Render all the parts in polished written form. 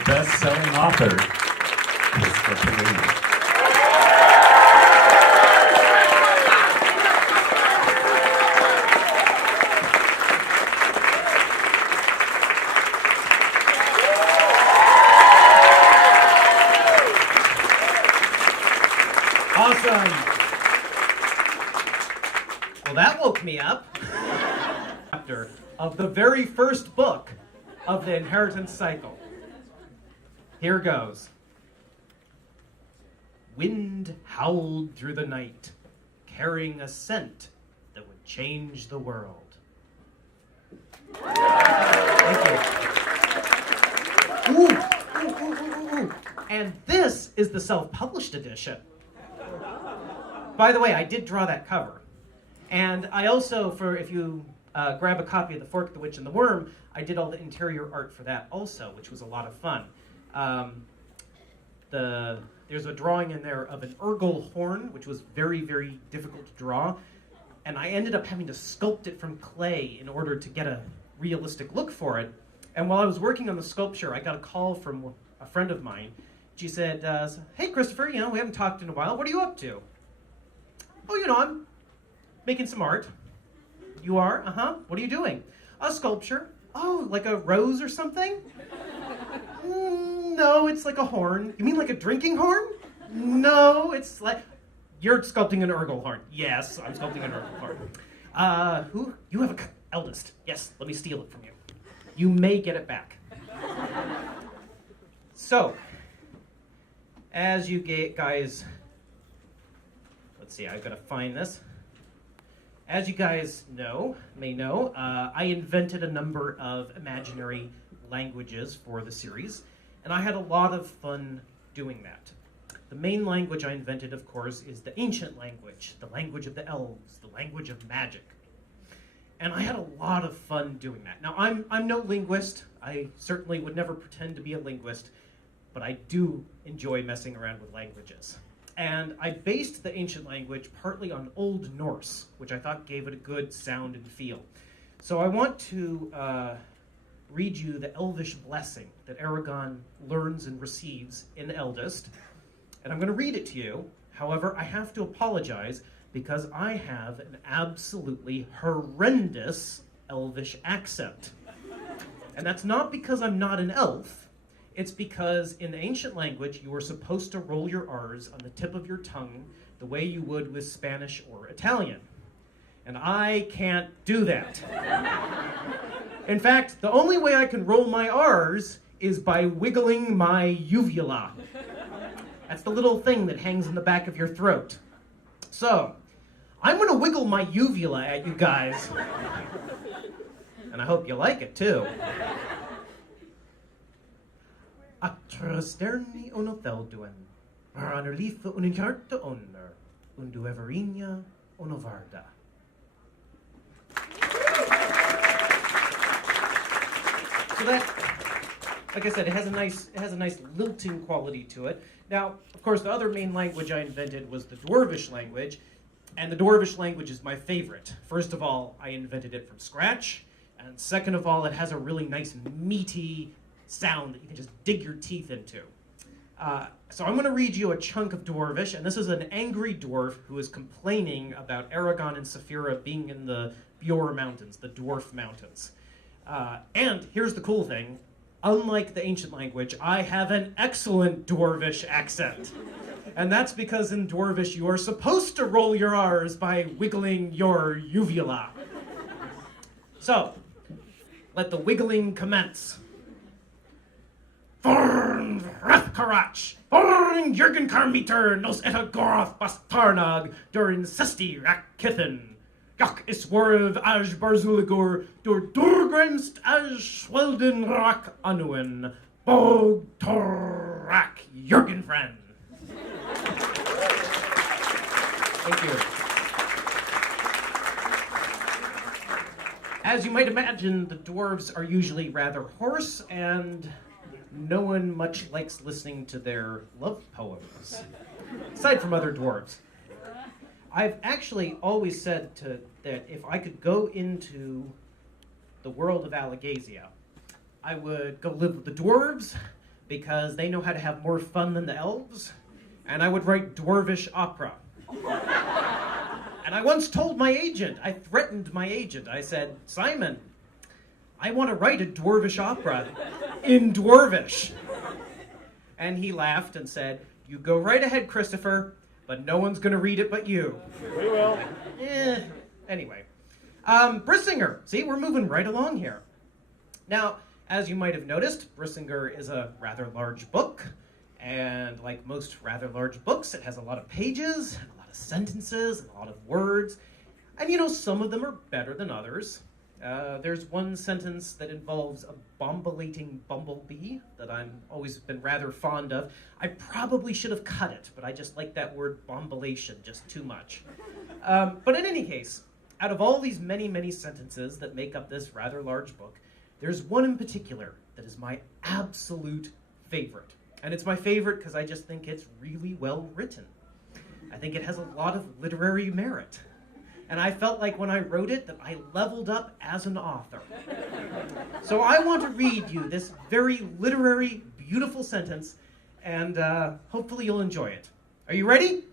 the best-selling author, Mr. Paolini. Awesome. Well, that woke me up. Chapter of the very first book of the inheritance cycle. Here goes. Wind howled through the night, carrying a scent that would change the world. Thank you. Ooh. And this is the self-published edition. By the way, I did draw that cover. And I also, if you grab a copy of The Fork, the Witch, and the Worm, I did all the interior art for that also, which was a lot of fun. There's a drawing in there of an ergon horn, which was very, very difficult to draw. And I ended up having to sculpt it from clay in order to get a realistic look for it. And while I was working on the sculpture, I got a call from a friend of mine. She said, hey, Christopher, we haven't talked in a while. What are you up to? Oh, I'm making some art. You are? Uh-huh. What are you doing? A sculpture. Oh, like a rose or something? No, it's like a horn. You mean like a drinking horn? No, it's like... You're sculpting an ergon horn. Yes, I'm sculpting an ergon horn. Who? You have an eldest. Yes, let me steal it from you. You may get it back. So, as you guys... Let's see, I've got to find this. As you guys may know, I invented a number of imaginary languages for the series, and I had a lot of fun doing that. The main language I invented, of course, is the ancient language, the language of the elves, the language of magic. And I had a lot of fun doing that. Now, I'm no linguist. I certainly would never pretend to be a linguist, but I do enjoy messing around with languages. And I based the ancient language partly on Old Norse, which I thought gave it a good sound and feel. So I want to read you the Elvish blessing that eragon learns and receives in Eldest. And I'm going to read it to you. However, I have to apologize because I have an absolutely horrendous Elvish accent. And that's not because I'm not an elf. It's because in the ancient language, you were supposed to roll your R's on the tip of your tongue the way you would with Spanish or Italian. And I can't do that. In fact, the only way I can roll my R's is by wiggling my uvula. That's the little thing that hangs in the back of your throat. So, I'm going to wiggle my uvula at you guys. And I hope you like it, too. Atra sterni ono thelduen, anar lifa uninjarta onner, undu everinia ono varda. So that, like I said, it has a nice lilting quality to it. Now, of course, the other main language I invented was the Dwarvish language, and the Dwarvish language is my favorite. First of all, I invented it from scratch, and second of all, it has a really nice meaty sound that you can just dig your teeth into. So I'm going to read you a chunk of Dwarvish, and this is an angry dwarf who is complaining about eragon and Saphira being in the Bjor Mountains, the Dwarf Mountains. And here's the cool thing. Unlike the ancient language, I have an excellent Dwarvish accent. And that's because in Dwarvish you are supposed to roll your R's by wiggling your uvula. So, let the wiggling commence. Forn Rathkarach, Forn Jürgen Karmiter, Nos Etagoroth Bastarnag, Durin Sesti Rakkithin, Jak Iswarv Aj Barzuligur, Dur Durgrimst Aj Schwelden Rak Anuen, Bog Torak Jürgen Friend. Thank you. As you might imagine, the dwarves are usually rather hoarse, and no one much likes listening to their love poems, aside from other dwarves. I've actually always said that if I could go into the world of Alagasia, I would go live with the dwarves, because they know how to have more fun than the elves, and I would write Dwarvish opera. And I once told my agent, I threatened my agent, I said, Simon, I want to write a Dwarvish opera in Dwarvish. And he laughed and said, you go right ahead, Christopher, but no one's going to read it but you. We will. Anyway. Brisingr. See, we're moving right along here. Now, as you might have noticed, Brisingr is a rather large book. And like most rather large books, it has a lot of pages, and a lot of sentences, and a lot of words. And you know, some of them are better than others. There's one sentence that involves a bombulating bumblebee that I've always been rather fond of. I probably should have cut it, but I just like that word bombulation just too much. But in any case, out of all these many, many sentences that make up this rather large book, there's one in particular that is my absolute favorite. And it's my favorite because I just think it's really well written. I think it has a lot of literary merit. And I felt like when I wrote it that I leveled up as an author. So I want to read you this very literary, beautiful sentence, and hopefully you'll enjoy it. Are you ready?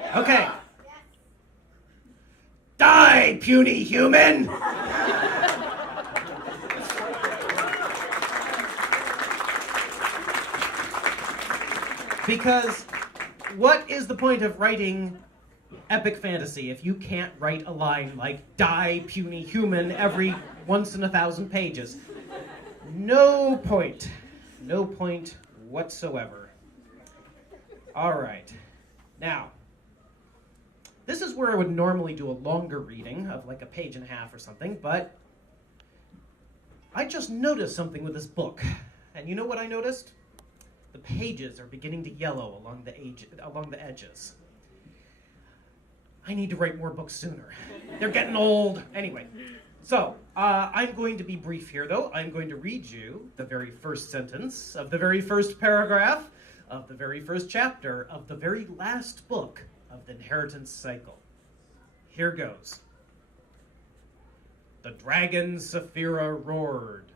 Yeah. Okay. Yeah. Die, puny human! Because what is the point of writing epic fantasy if you can't write a line like die, puny human every once in 1,000 pages? No point. No point whatsoever. All right. Now, this is where I would normally do a longer reading of like a page and a half or something, but I just noticed something with this book. And you know what I noticed? The pages are beginning to yellow along the edges. I need to write more books sooner. They're getting old. Anyway, so I'm going to be brief here, though. I'm going to read you the very first sentence of the very first paragraph of the very first chapter of the very last book of the Inheritance Cycle. Here goes. The dragon Saphira roared,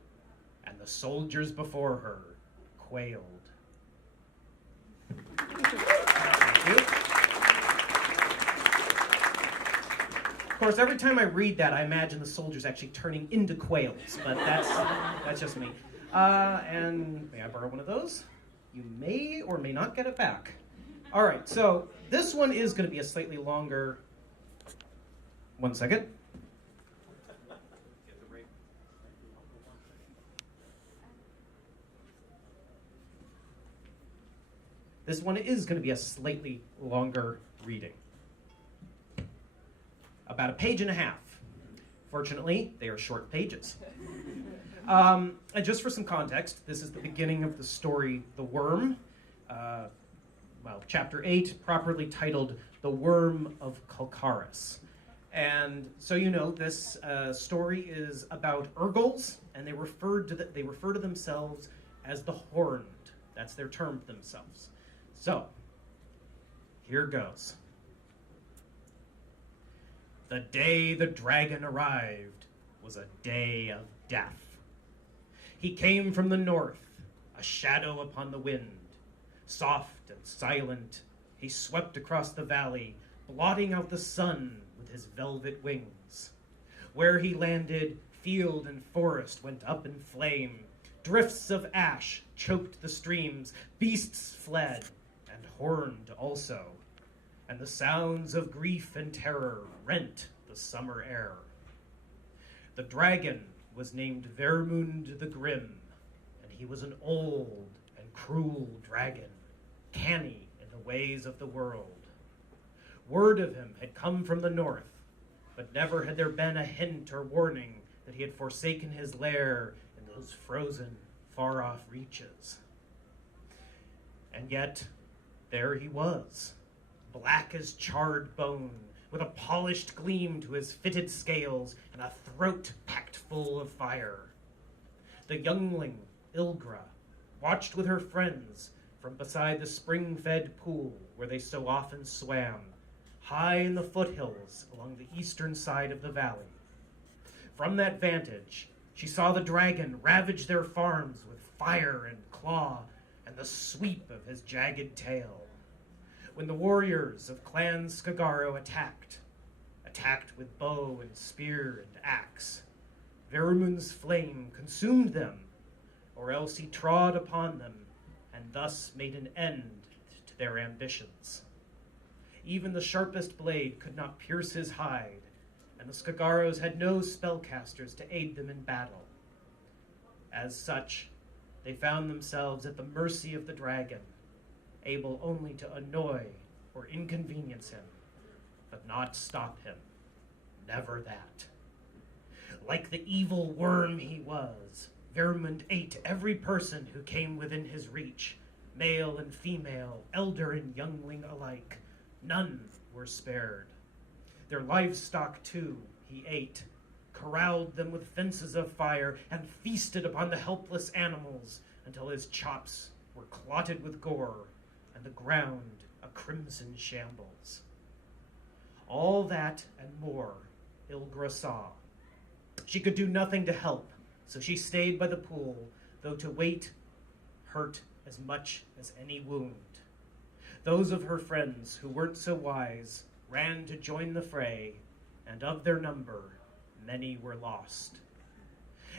and the soldiers before her quailed. Thank you. Of course, every time I read that, I imagine the soldiers actually turning into quails, but that's just me. And may I borrow one of those? You may or may not get it back. All right, so this one is going to be a slightly longer. 1 second. This one is going to be a slightly longer reading. About a page and a half. Fortunately, they are short pages. And just for some context, this is the beginning of the story, The Worm. Chapter 8, properly titled The Worm of Calcaris. And so you know, this story is about Urgals, and they refer to themselves as the Horned. That's their term for themselves. So, here goes. The day the dragon arrived was a day of death. He came from the north, a shadow upon the wind. Soft and silent, he swept across the valley, blotting out the sun with his velvet wings. Where he landed, field and forest went up in flame. Drifts of ash choked the streams, beasts fled, and horned also. And the sounds of grief and terror rent the summer air. The dragon was named Vermund the Grim, and he was an old and cruel dragon, canny in the ways of the world. Word of him had come from the north, but never had there been a hint or warning that he had forsaken his lair in those frozen, far-off reaches. And yet, there he was, black as charred bone, with a polished gleam to his fitted scales and a throat packed full of fire. The youngling, Ilgra, watched with her friends from beside the spring-fed pool where they so often swam, high in the foothills along the eastern side of the valley. From that vantage, she saw the dragon ravage their farms with fire and claw, sweep of his jagged tail. When the warriors of Clan Skagaro attacked with bow and spear and axe, Vermund's flame consumed them, or else he trod upon them, and thus made an end to their ambitions. Even the sharpest blade could not pierce his hide, and the Skagaros had no spellcasters to aid them in battle. As such, they found themselves at the mercy of the dragon, able only to annoy or inconvenience him, but not stop him. Never that. Like the evil worm he was, Vermund ate every person who came within his reach, male and female, elder and youngling alike. None were spared. Their livestock, too, he ate, corralled them with fences of fire, and feasted upon the helpless animals until his chops were clotted with gore and the ground a crimson shambles. All that and more Ilgra saw. She could do nothing to help, so she stayed by the pool, though to wait hurt as much as any wound. Those of her friends who weren't so wise ran to join the fray, and of their number, many were lost.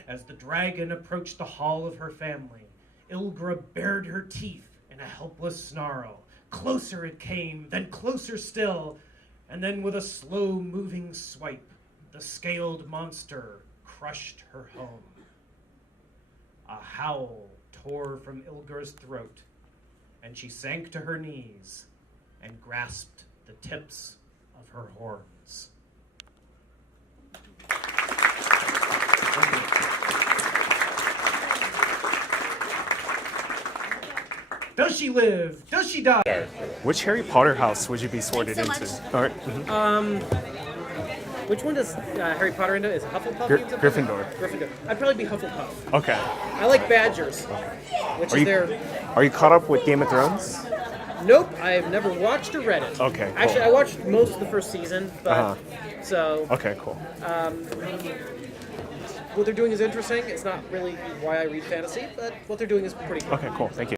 As the dragon approached the hall of her family, Ilgra bared her teeth in a helpless snarl. Closer it came, then closer still, and then with a slow-moving swipe, the scaled monster crushed her home. A howl tore from Ilgra's throat, and she sank to her knees and grasped the tips of her horns. Does she live? Does she die? Which Harry Potter house would you be sorted Thanks so into? much. All right. Which one does Harry Potter into? Is it Hufflepuff? Gryffindor. Gryffindor. I'd probably be Hufflepuff. Okay. I like Badgers, which is their... Are you caught up with Game of Thrones? Nope, I've never watched or read it. Okay, cool. Actually, I watched most of the first season, but so Okay, cool. what they're doing is interesting. It's not really why I read fantasy, but what they're doing is pretty cool. Okay, cool. Thank you.